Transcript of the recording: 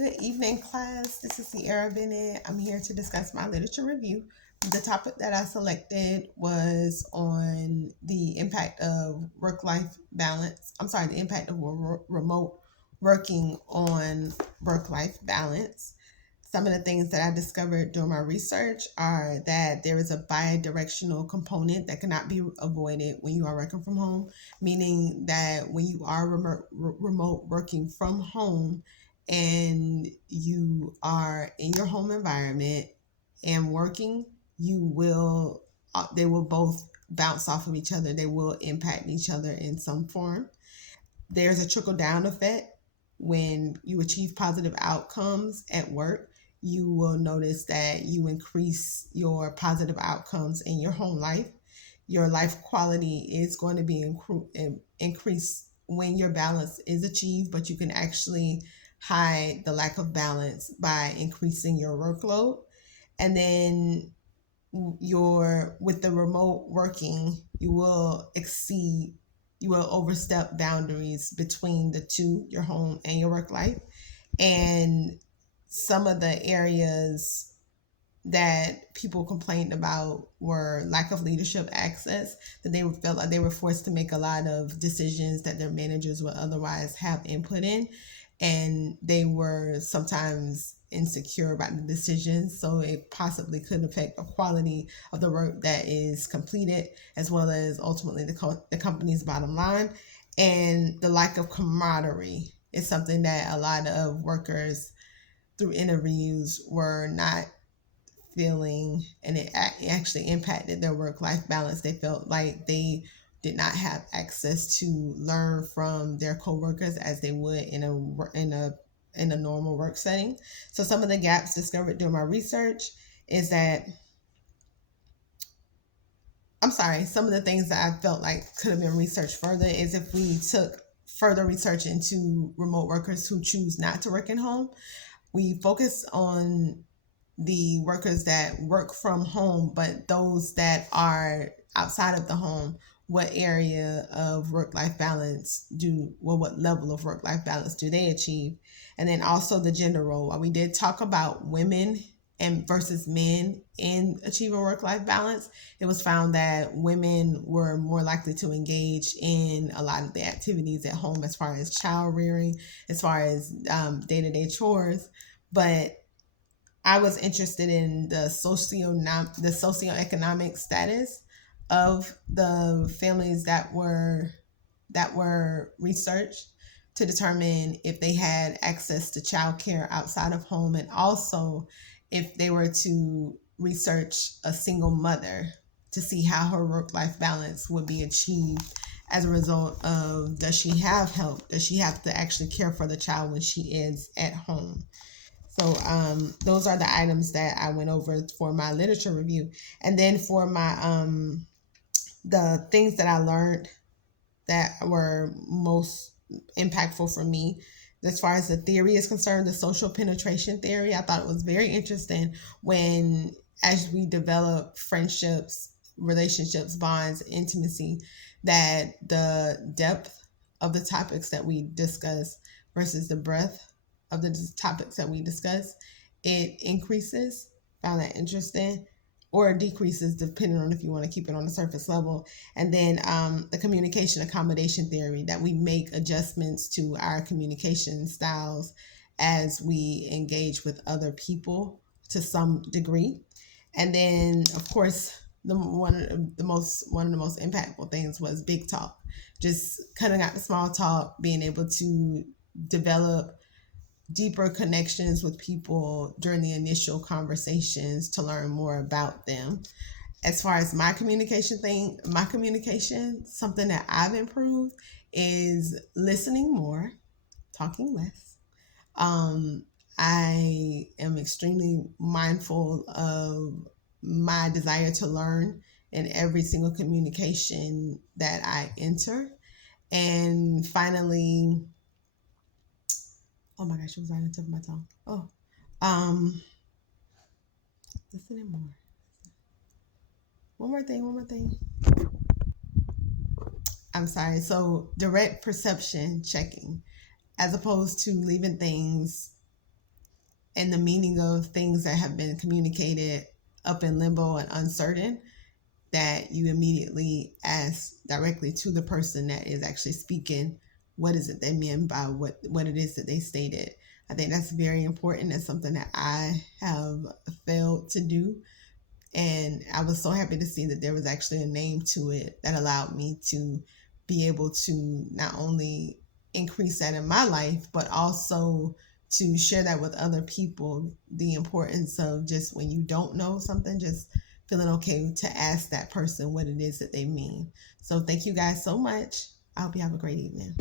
Good evening, class. This is Sierra Bennett. I'm here to discuss my literature review. The topic that I selected was on the impact of work-life balance. I'm sorry, the impact of remote working on work-life balance. Some of the things that I discovered during my research are that there is a bidirectional component that cannot be avoided when you are working from home, meaning that when you are remote working from home, and you are in your home environment and working, you will they will both bounce off of each other. They will impact each other in some form. There's a trickle down effect. When you achieve positive outcomes at work, you will notice that you increase your positive outcomes in your home life. Your life quality is going to be increased when your balance is achieved, but you can actually hide the lack of balance by increasing your workload. And then your with the remote working, you will overstep boundaries between the two, your home and your work life. And some of the areas that people complained about were lack of leadership access, that they felt like they were forced to make a lot of decisions that their managers would otherwise have input in, and they were sometimes insecure about the decisions, so it possibly could affect the quality of the work that is completed, as well as ultimately the company's bottom line. And the lack of camaraderie is something that a lot of workers through interviews were not feeling, and it actually impacted their work-life balance. They felt like they did not have access to learn from their coworkers as they would in a normal work setting. So some of the gaps discovered during my research is that some of the things that I felt like could have been researched further is if we took further research into remote workers who choose not to work at home. We focus on the workers that work from home, but those that are outside of the home, what area of work-life balance what level of work-life balance do they achieve? And then also the gender role. While we did talk about women and versus men in achieving work-life balance, it was found that women were more likely to engage in a lot of the activities at home, as far as child rearing, as far as day-to-day chores. But I was interested in the socioeconomic status of the families that were researched to determine if they had access to childcare outside of home, and also if they were to research a single mother to see how her work-life balance would be achieved as a result of, does she have help? Does she have to actually care for the child when she is at home? So those are the items that I went over for my literature review. And then for my the things that I learned that were most impactful for me, as far as the theory is concerned, the social penetration theory, I thought it was very interesting when, as we develop friendships, relationships, bonds, intimacy, that the depth of the topics that we discuss versus the breadth of the topics that we discuss, it increases. Found that interesting, or decreases depending on if you want to keep it on the surface level. And then the communication accommodation theory, that we make adjustments to our communication styles as we engage with other people to some degree. And then, of course, one of the most impactful things was big talk, just cutting out the small talk, being able to develop deeper connections with people during the initial conversations to learn more about them. As far as my communication, something that I've improved is listening more, talking less. I am extremely mindful of my desire to learn in every single communication that I enter. And finally, oh my gosh, it was right on the tip of my tongue. Listening more. One more thing. I'm sorry. So direct perception checking, as opposed to leaving things and the meaning of things that have been communicated up in limbo and uncertain, that you immediately ask directly to the person that is actually speaking, what is it they mean by what it is that they stated. I think that's very important. That's something that I have failed to do. And I was so happy to see that there was actually a name to it that allowed me to be able to not only increase that in my life, but also to share that with other people. The importance of just when you don't know something, just feeling okay to ask that person what it is that they mean. So thank you guys so much. I hope you have a great evening.